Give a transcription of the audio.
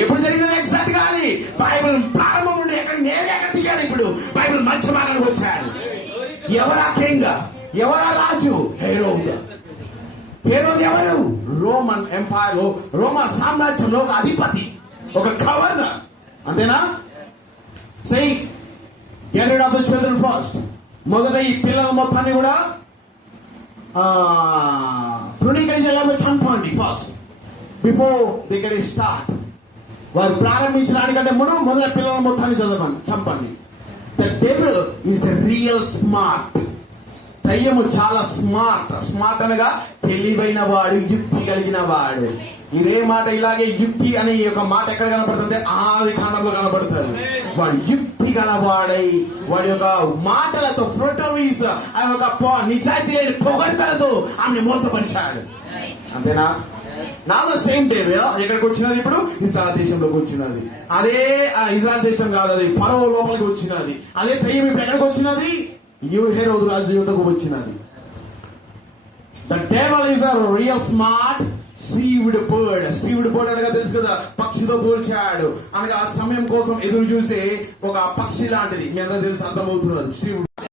ఎప్పుడు జరిగినది ఎగ్జాక్ట్ గా అది బైబిల్ ప్రారంభం నుండి ఎక్కడ దిగాడు. ఇప్పుడు బైబిల్ మధ్య భాగానికి వచ్చాడు. ఎవరా కింగ్, ఎవరా రాజు? హేరోదు. హేరోదు ఎవరు? రోమన్ ఎంపైర్, రోమా సామ్రాజ్యంలో ఒక అధిపతి, ఒక గవర్నర్. అంతేనా? Say get rid of the children first. మొదట ఈ పిల్లల మొత్తాన్ని కూడా తృణీకరించేలాగా చంపండి first, before they can start. వారు ప్రారంభించడానికంటే మొదల పిల్లల మొత్తాన్ని చంపండి. The devil is real smart. దయ్యము చాలా స్మార్ట్ అనగా తెలివైన వాడు, యుక్తి కలిగిన వాడు. ఇదే మాట ఇలాగే యుక్తి అనే ఒక మాట ఎక్కడ కనపడుతుంది? ఆది కాండంలో కనపడుతుంది. వాడు యుక్తి గలవాడై వాడి యొక్క మాటలతో ఫ్రోటోవీస్ ఆ యొక్క నిజాయితీ లేని పొగడ్తలతో ఆమె మోసపరిచాడు. అంతేనా? నా సేమ్ డే ఎక్కడికి వచ్చినది? ఇప్పుడు ఇజ్రాయెల్ దేశంలోకి వచ్చినది. అదే ఇజ్రాయెల్ దేశం కాదు, అది ఫరో లోపలికి వచ్చినది. అదే దయ్యం ఇప్పుడు ఎక్కడికి వచ్చినది? హేరోదు రాజు యుద్ధకు వచ్చినది. The devil is a real smart stewed bird. Stewed bird అనగా తెలుసు కదా, పక్షితో పోల్చాడు అనగా సమయం కోసం ఎదురు చూసే ఒక పక్షి లాంటిది. మీ అందరూ తెలుసు, అర్థమవుతున్నది. స్టీవ్డ్